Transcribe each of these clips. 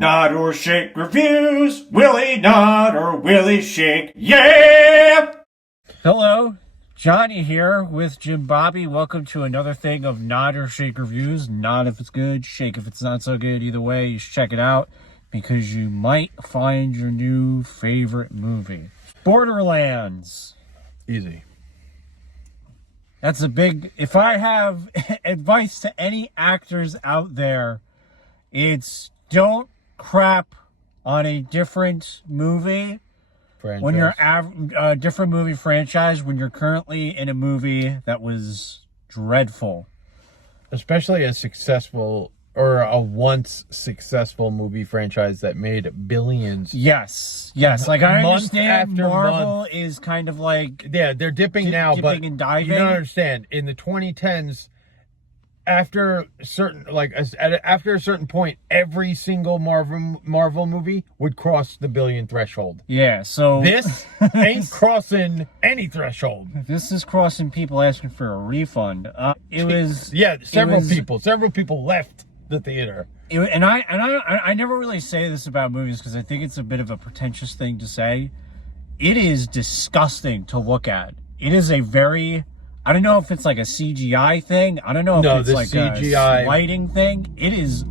Nod or shake reviews. Willie nod or Willie shake. Yeah! Hello, Johnny here with Jim Bobby. Welcome to another thing of Nod or Shake reviews. Nod if it's good, shake if it's not so good. Either way, you should check it out because you might find your new favorite movie. Borderlands. Easy. That's a big... If I have advice to any actors out there, it's don't crap on a different movie Franchise. when you're a different movie franchise when you're currently in a movie that was dreadful. Especially a successful or a once successful movie franchise that made billions. Yes. Like I Month understand after Marvel month. is kind of like Yeah, they're dipping now, dipping but and diving. you don't understand. In the 2010s, after a certain point, every single Marvel movie would cross the billion threshold. Yeah, so This ain't crossing any threshold. this is crossing people asking for a refund. Several people left the theater. And I never really say this about movies because I think it's a bit of a pretentious thing to say. It is disgusting to look at. It is a very... I don't know if it's like a CGI thing. I don't know if it's like CGI... a lighting thing. It is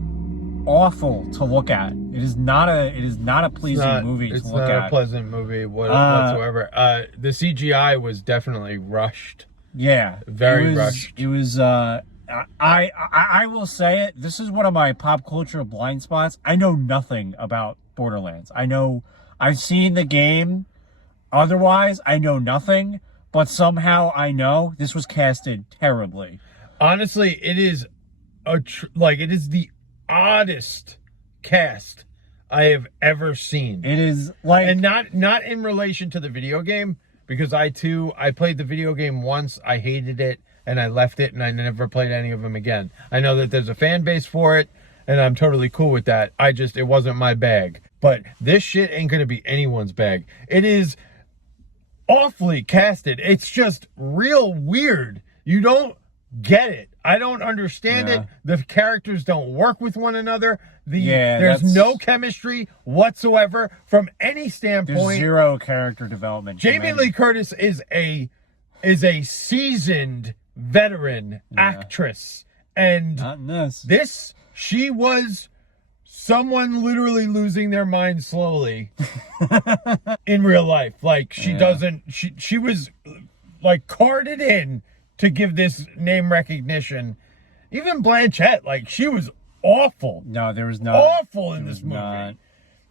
awful to look at. It is not a pleasing movie to look at. It's not a pleasant movie whatsoever. The CGI was definitely rushed. Yeah. Very rushed. It was I will say it. This is one of my pop culture blind spots. I know nothing about Borderlands. I've seen the game. Otherwise, I know nothing. But somehow I know this was casted terribly. Honestly, it is it is the oddest cast I have ever seen. It is like, and not in relation to the video game, because I played the video game once, I hated it, and I left it, and I never played any of them again. I know that there's a fan base for it, and I'm totally cool with that. It wasn't my bag. But this shit ain't gonna be anyone's bag. It is awfully casted. It's just real weird. You don't get it. I don't understand it. The characters don't work with one another. There's no chemistry whatsoever from any standpoint. There's zero character development. Jamie Lee Curtis is a seasoned veteran actress, and not in this she was someone literally losing their mind slowly in real life. Like she was like carded in to give this name recognition. Even Blanchett, like she was awful. No, there was not. Awful in this movie.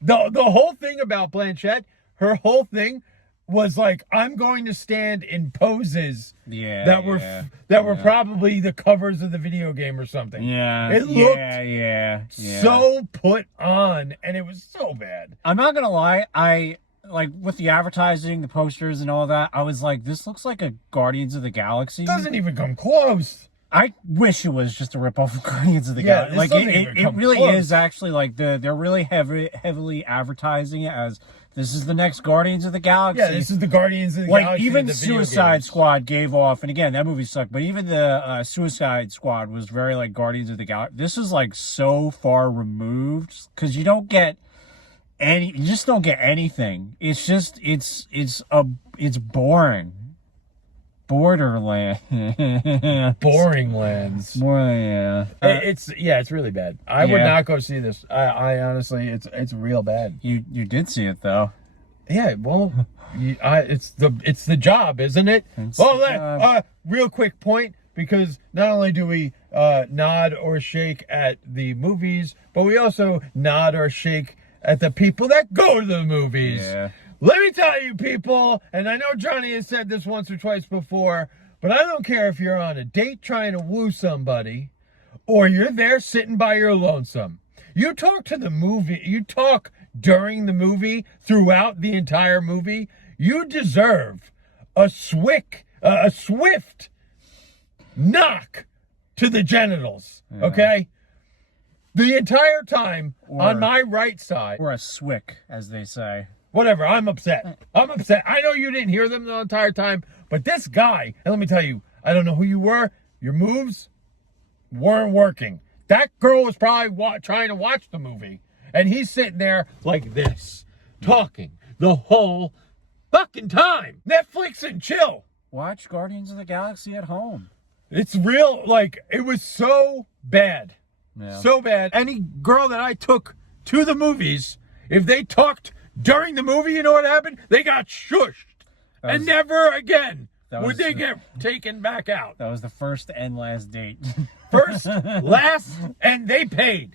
The whole thing about Blanchett, her whole thing was like, I'm going to stand in poses that were probably the covers of the video game or something. Yeah. It looked so put on, and it was so bad. I'm not gonna lie, I like with the advertising, the posters and all that, I was like, this looks like a Guardians of the Galaxy. It doesn't even come close. I wish it was just a ripoff of Guardians of the Galaxy. Like it really is actually like they're really heavily advertising it as this is the next Guardians of the Galaxy. Yeah, this is the Guardians of the Galaxy. Like even Suicide Squad gave off, and again that movie sucked. But even the Suicide Squad was very like Guardians of the Galaxy. This is like so far removed because you don't get you just don't get anything. It's just it's boring. Borderlands. Boring lands. It's really bad. I would not go see this. I honestly, it's real bad. You did see it though. Yeah, well, it's the job, isn't it? Real quick point, because not only do we nod or shake at the movies, but we also nod or shake at the people that go to the movies. Yeah. Let me tell you, people, and I know Johnny has said this once or twice before, but I don't care if you're on a date trying to woo somebody or you're there sitting by your lonesome. You talk to the movie, you talk during the movie, throughout the entire movie, you deserve a swift knock to the genitals, okay? The entire time on my right side. Or a swick, as they say. Whatever, I'm upset. I know you didn't hear them the entire time, but this guy, and let me tell you, I don't know who you were, your moves weren't working. That girl was probably trying to watch the movie, And he's sitting there like this, talking the whole fucking time. Netflix and chill. Watch Guardians of the Galaxy at home. It's real, like, it was so bad. Yeah. So bad. Any girl that I took to the movies, if they talked during the movie, you know what happened? They got shushed. And never again would they get taken back out. That was the first and last date. First, last, and they paid.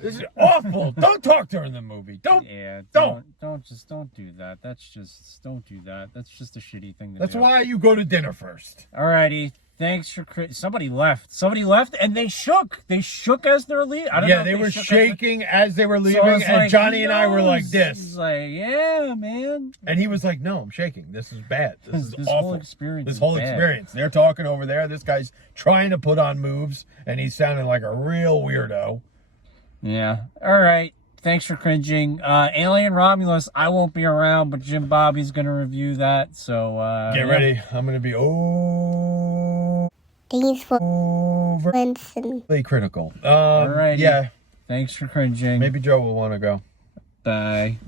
This is awful. Don't talk during the movie. Don't. Yeah. Don't do that. Don't do that. That's just a shitty thing to do. That's why you go to dinner first. Alrighty. Thanks for somebody left, and they shook. They shook as they're leaving. I don't know. Yeah, they were shaking as they were leaving, and like, Johnny and I were like this. He's like, yeah, man. And he was like, "No, I'm shaking. This is bad. This is awful. Whole experience. This whole experience. They're talking over there. This guy's trying to put on moves, and he's sounding like a real weirdo." Yeah. All right. Thanks for cringing. Alien Romulus, I won't be around, but Jim Bobby's going to review that. So, get ready. I'm going to be Thanks for overly critical. Alrighty. Yeah. Thanks for cringing. Maybe Joe will want to go. Bye.